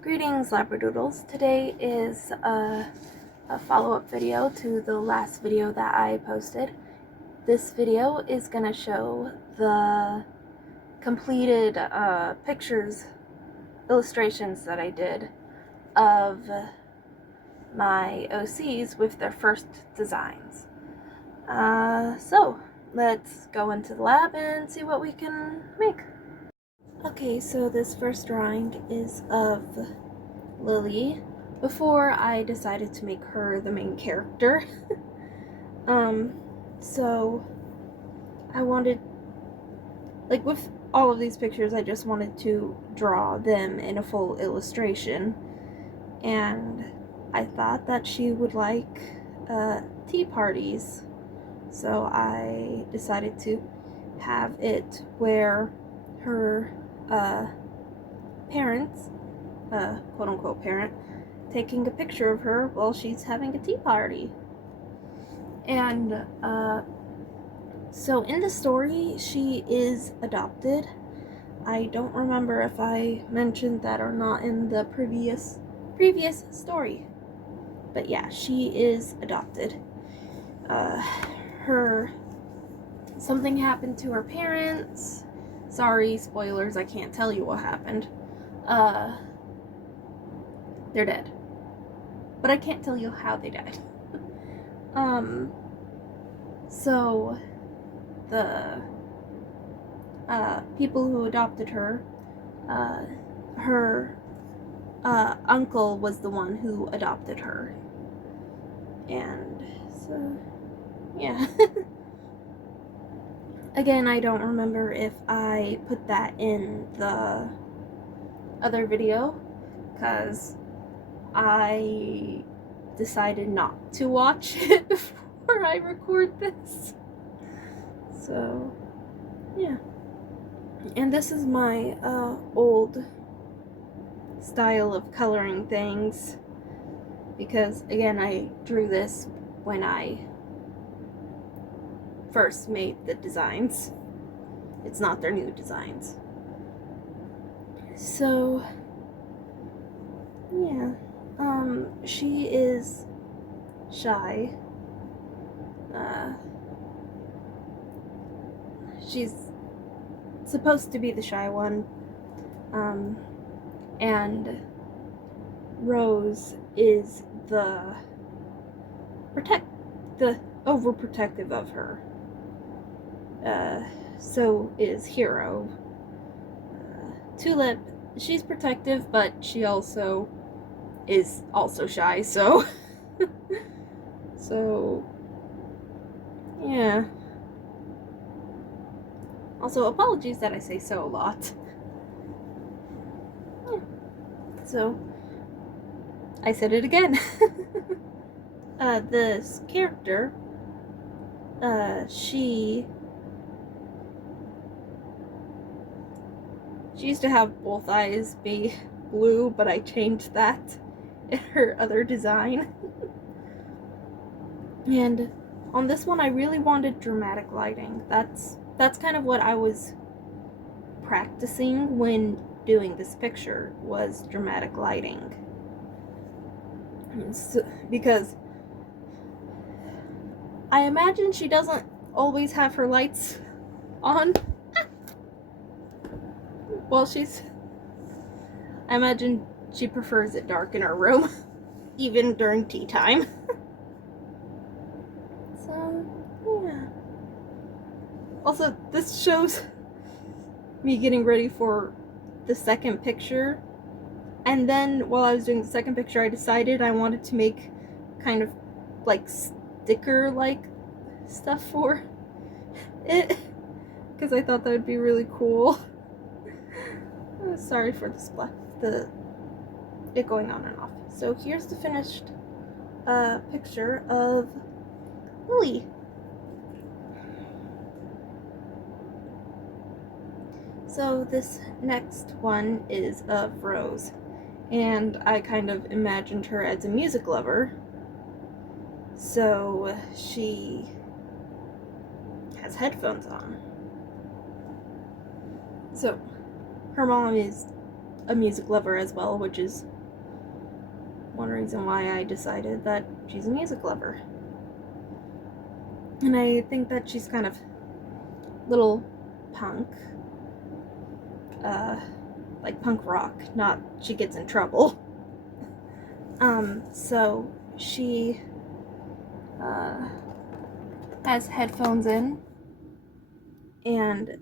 Greetings, Labradoodles. Today is a follow-up video to the last video that I posted. This video is going to show the completed pictures, illustrations that I did of my OCs with their first designs. So let's go into the lab and see what we can make. Okay, so this first drawing is of Lily before I decided to make her the main character. So I wanted, like with all of these pictures, I just wanted to draw them in a full illustration, and I thought that she would like tea parties, so I decided to have it where her parents, quote-unquote parent, taking a picture of her while she's having a tea party. And so in the story, she is adopted. I don't remember if I mentioned that or not in the previous story, but yeah, she is adopted. Something happened to her parents. Sorry, spoilers, I can't tell you what happened. They're dead. But I can't tell you how they died. So the people who adopted her, her uncle was the one who adopted her. And so, yeah. Again, I don't remember if I put that in the other video, because I decided not to watch it before I record this. So, yeah. And this is my old style of coloring things, because, again, I drew this when I first made the designs. It's not their new designs. So, yeah. She is shy. She's supposed to be the shy one. And Rose is the overprotective of her. So is Hero. Tulip, she's protective, but she also is also shy, so so yeah. Also, apologies that I say so a lot. Yeah. So I said it again. This character, she used to have both eyes be blue, but I changed that in her other design. And on this one, I really wanted dramatic lighting. That's kind of what I was practicing when doing this picture, was dramatic lighting. So, because I imagine she doesn't always have her lights on. Well, I imagine she prefers it dark in her room, even during tea time. So, yeah. Also, this shows me getting ready for the second picture. And then, while I was doing the second picture, I decided I wanted to make kind of like sticker-like stuff for it, because I thought that would be really cool. Sorry for it going on and off. So here's the finished picture of Lily. So this next one is of Rose, and I kind of imagined her as a music lover. So she has headphones on. So her mom is a music lover as well, which is one reason why I decided that she's a music lover. And I think that she's kind of little punk, like punk rock, not she gets in trouble. So she has headphones in, and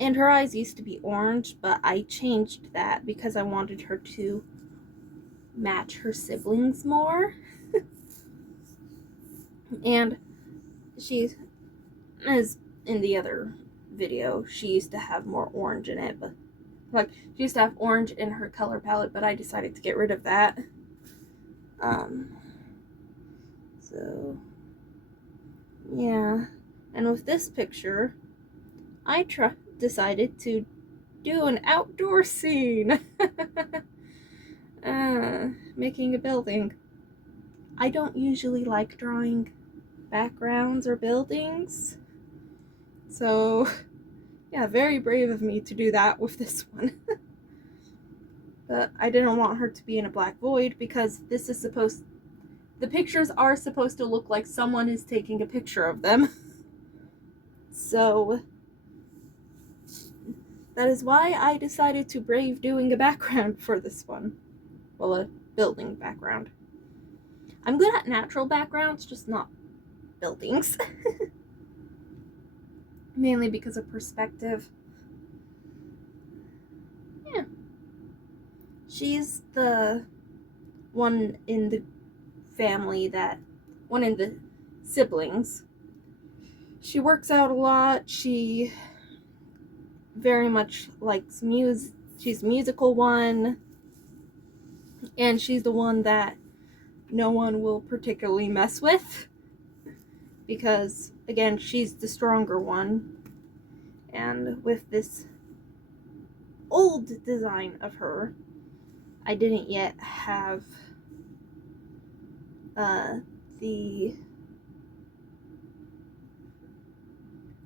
her eyes used to be orange, but I changed that because I wanted her to match her siblings more. And she, as in the other video, she used to have more orange in it, but like she used to have orange in her color palette, but I decided to get rid of that. So yeah, and with this picture, I decided to do an outdoor scene. Making a building. I don't usually like drawing backgrounds or buildings, so yeah, very brave of me to do that with this one. But I didn't want her to be in a black void because the pictures are supposed to look like someone is taking a picture of them. So that is why I decided to brave doing a background for this one. Well, a building background. I'm good at natural backgrounds, just not buildings. Mainly because of perspective. Yeah. She's the one in the family one in the siblings. She works out a lot. She very much likes music. She's a musical one. And she's the one that no one will particularly mess with. Because, again, she's the stronger one. And with this old design of her, I didn't yet have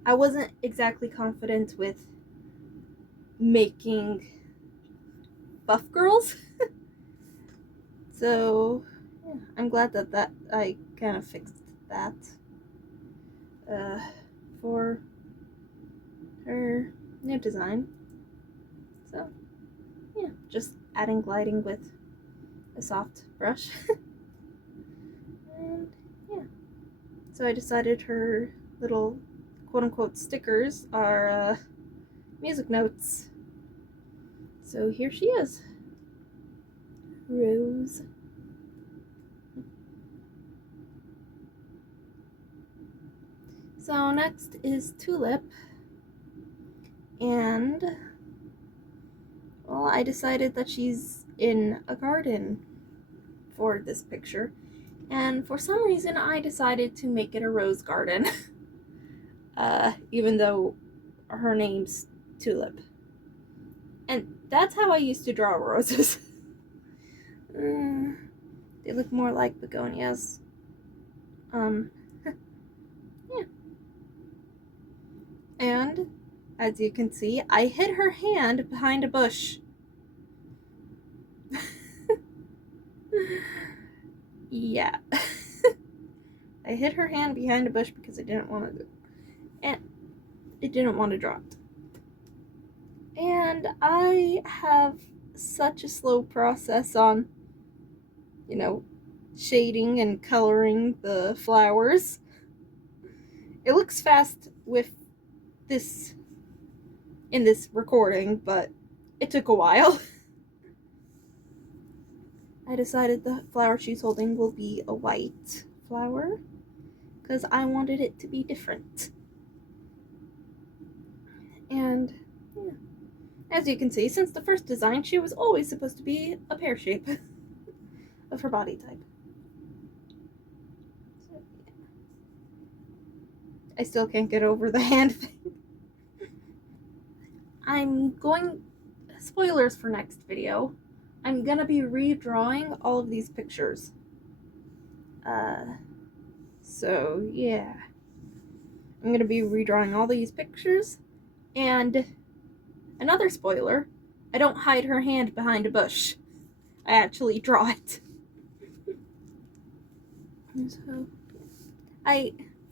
I wasn't exactly confident with making buff girls. So yeah, I'm glad that I kind of fixed that for her new design. So yeah, just adding gliding with a soft brush. And yeah, so I decided her little quote-unquote stickers are music notes. So here she is, Rose. So next is Tulip, and well, I decided that she's in a garden for this picture, and for some reason I decided to make it a rose garden. Even though her name's Tulip. And that's how I used to draw roses. They look more like begonias. Yeah. And, as you can see, I hid her hand behind a bush. Yeah. I hid her hand behind a bush because I didn't want to, and it didn't want to draw it. And I have such a slow process on, shading and coloring the flowers. It looks fast with this in this recording, but it took a while. I decided the flower she's holding will be a white flower because I wanted it to be different. And yeah, as you can see, since the first design, she was always supposed to be a pear shape of her body type. So, yeah. I still can't get over the hand thing. Spoilers for next video, I'm gonna be redrawing all of these pictures. So yeah. I'm gonna be redrawing all these pictures, and Another spoiler, I don't hide her hand behind a bush. I actually draw it. So,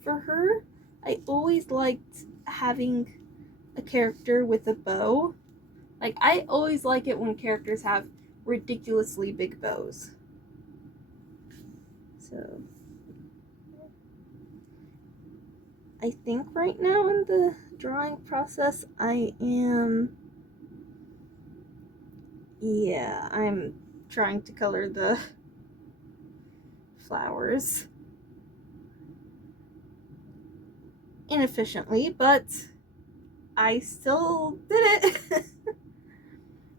for her, I always liked having a character with a bow. Like, I always like it when characters have ridiculously big bows. So, I think right now in the drawing process, I'm trying to color the flowers inefficiently, but I still did it.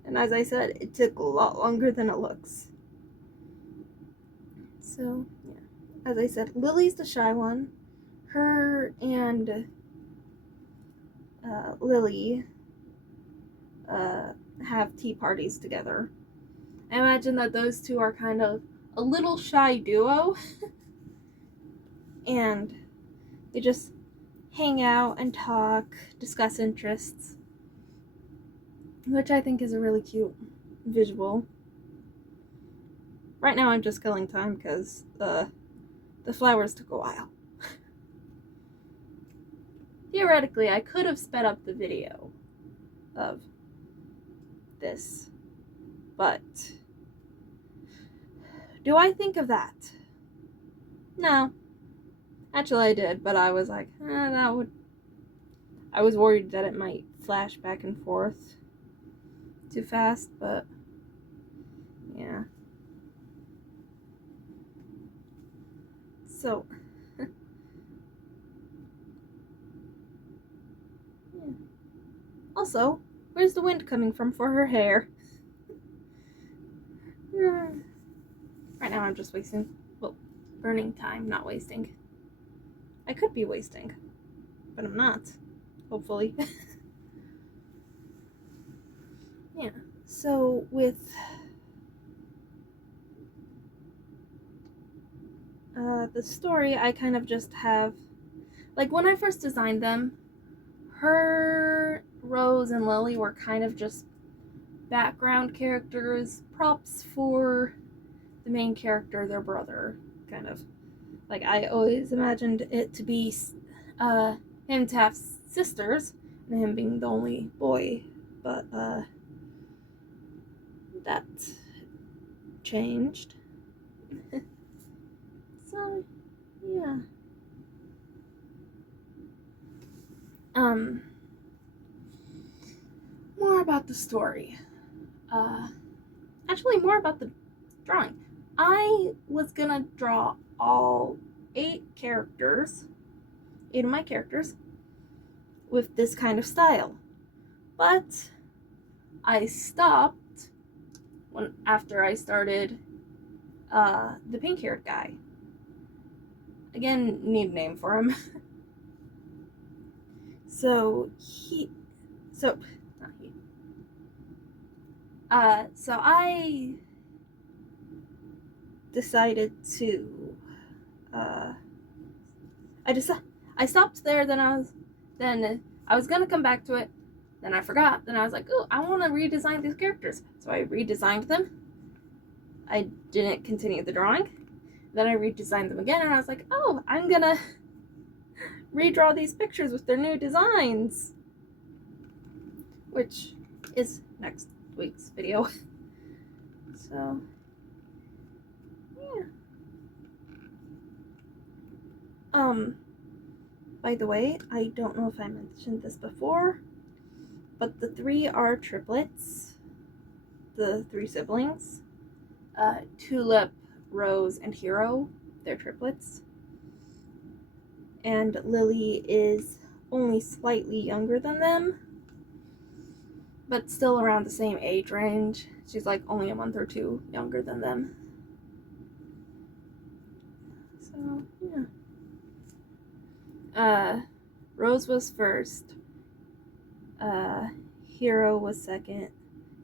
And as I said, it took a lot longer than it looks. So, yeah. As I said, Lily's the shy one. Her and Lily have tea parties together. I imagine that those two are kind of a little shy duo. And they just hang out and talk, discuss interests, which I think is a really cute visual. Right now I'm just killing time because the flowers took a while. Theoretically, I could have sped up the video of this, but do I think of that? No. Actually, I did, but I was like, I was worried that it might flash back and forth too fast, but yeah. So, yeah. Also, where's the wind coming from for her hair? Right now I'm just burning time, not wasting. I could be wasting, but I'm not, hopefully. Yeah, so with the story, I kind of just have, like, when I first designed them, her, Rose, and Lily were kind of just background characters, props for the main character, their brother, kind of. Like, I always imagined it to be him to have sisters, and him being the only boy, but that changed. So, yeah. More about the story. Actually, more about the drawing. I was gonna draw all 8 of my characters, with this kind of style. But I stopped after I started the pink-haired guy. Again, need a name for him. So I decided to I stopped there, then I was gonna come back to it, then I forgot, then I was like, oh, I want to redesign these characters, so I redesigned them. I didn't continue the drawing, then I redesigned them again, and I was like, oh, I'm gonna redraw these pictures with their new designs, which is next week's video. So, yeah. By the way, I don't know if I mentioned this before, but the 3 are triplets. The 3 siblings. Tulip, Rose, and Hero, they're triplets. And Lily is only slightly younger than them, but still around the same age range. She's like only a month or 2 younger than them. So, yeah. Rose was first, Hero was second,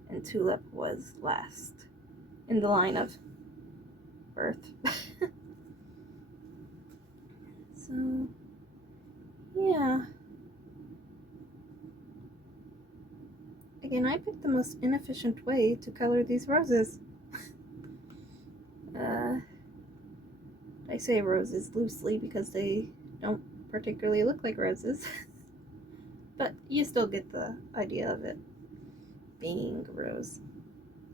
and Tulip was last in the line of birth. So, yeah. Again, I picked the most inefficient way to color these roses. I say roses loosely because they don't particularly look like roses. But you still get the idea of it being a rose.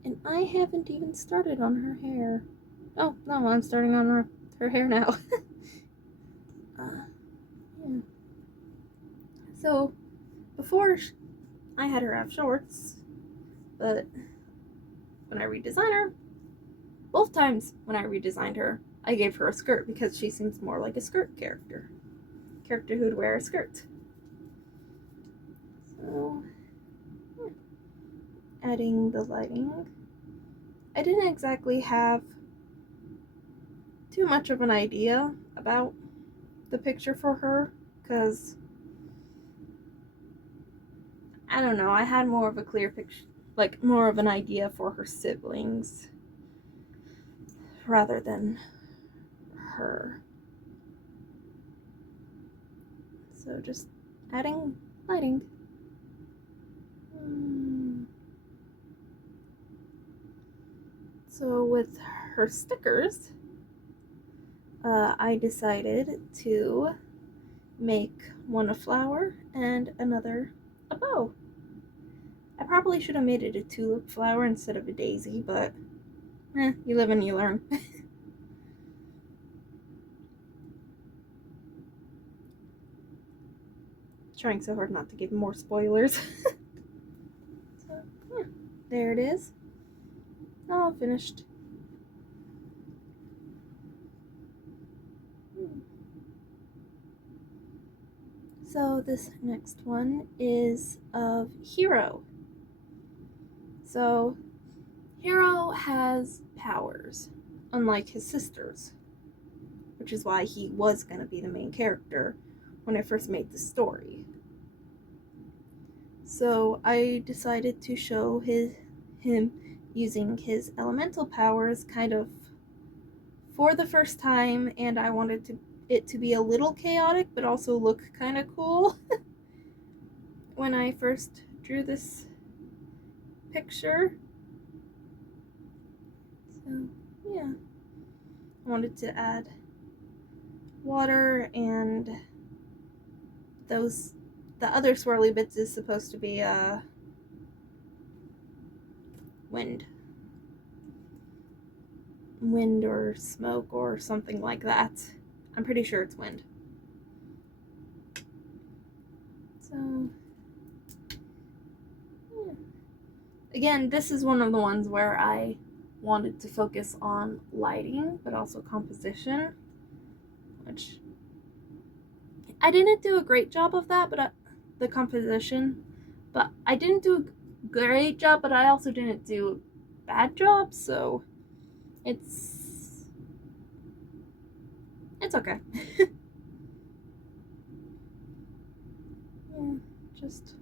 And I haven't even started on her hair. Oh, no, I'm starting on her hair now. Yeah. So, before I had her have shorts, but when I redesigned her, both times when I redesigned her, I gave her a skirt because she seems more like a skirt character who'd wear a skirt. So, adding the lighting. I didn't exactly have too much of an idea about the picture for her, because I don't know, I had more of a clear picture, like more of an idea for her siblings rather than her. So just adding lighting. So with her stickers, I decided to make one a flower and another a bow. I probably should have made it a tulip flower instead of a daisy, but you live and you learn. Trying so hard not to give more spoilers. So, yeah, there it is. All finished. So this next one is of Hero. So Hero has powers, unlike his sisters, which is why he was going to be the main character when I first made the story. So I decided to show him using his elemental powers kind of for the first time, and I wanted it to be a little chaotic but also look kind of cool. When I first drew this picture. So yeah, I wanted to add water, and the other swirly bits is supposed to be wind or smoke or something like that. I'm pretty sure it's wind. So yeah. Again, this is one of the ones where I wanted to focus on lighting but also composition, which I didn't do a great job of that, but the composition, but I didn't do a great job, but I also didn't do a bad job, so it's okay. Yeah, just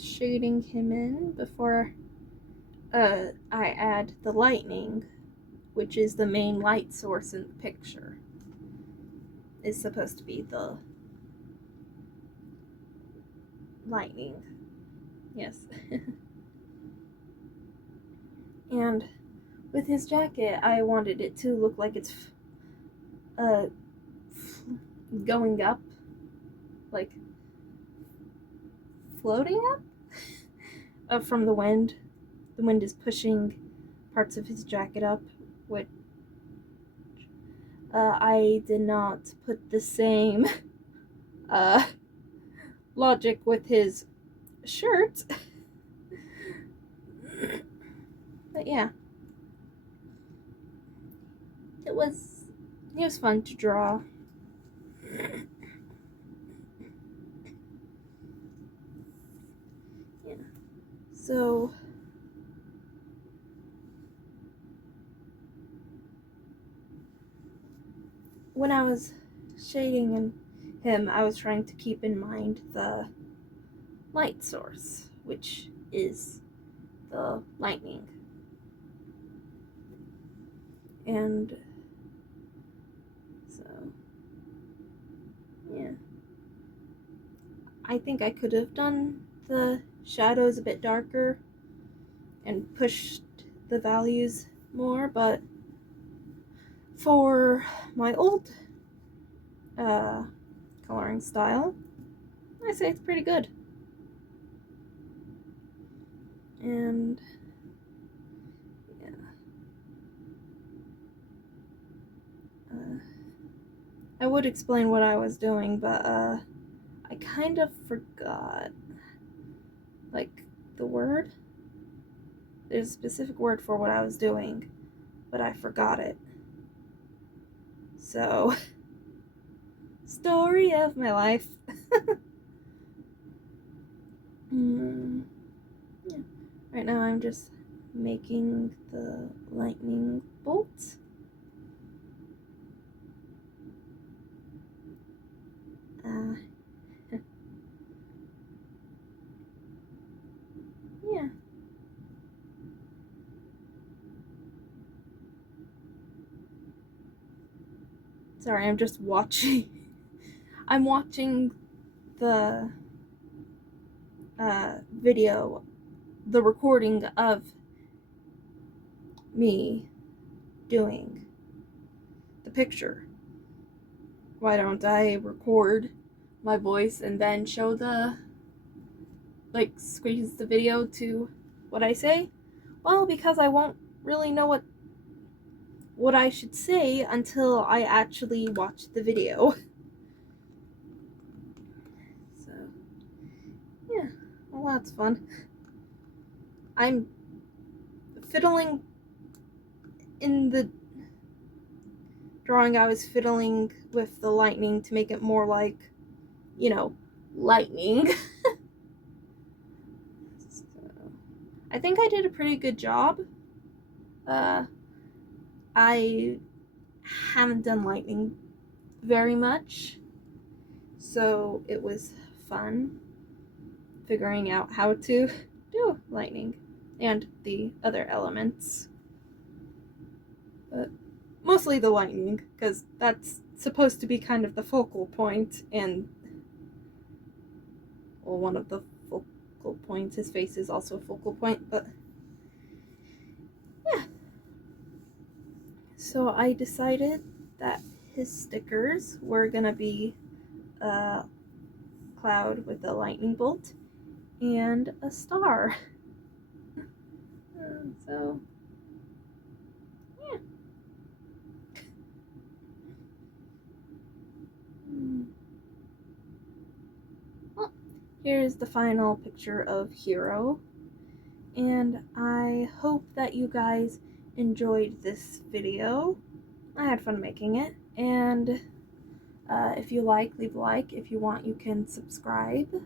shading him in before I add the lightning, which is the main light source in the picture. Is supposed to be the lightning. Yes. And with his jacket, I wanted it to look like it's going up, like floating up from the wind. The wind is pushing parts of his jacket up, which I did not put the same logic with his shirt. But yeah, it was fun to draw. Yeah. So when I was shading him, I was trying to keep in mind the light source, which is the lightning. And so, yeah. I think I could have done the shadows a bit darker and pushed the values more, but for my old coloring style, I say it's pretty good. And yeah, I would explain what I was doing, but I kind of forgot, like, the word. There's a specific word for what I was doing, but I forgot it. So, story of my life. Yeah. Right now I'm just making the lightning bolts. Yeah. Sorry, I'm just watching. I'm watching the video, the recording of me doing the picture. Why don't I record my voice and then show squeeze the video to what I say? Well, because I won't really know what I should say until I actually watch the video. So, yeah, well, that's fun. I'm fiddling in the drawing. I was fiddling with the lightning to make it more like, lightning. So, I think I did a pretty good job. I haven't done lightning very much, so it was fun figuring out how to do lightning and the other elements. But mostly the lightning, because that's supposed to be kind of the focal point, and one of the focal points. His face is also a focal point, but yeah. So I decided that his stickers were gonna be a cloud with a lightning bolt and a star. So yeah. Well, here's the final picture of Hero, and I hope that you guys enjoyed this video. I had fun making it, and if you like, leave a like. If you want, you can subscribe.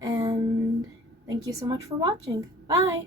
And thank you so much for watching. Bye!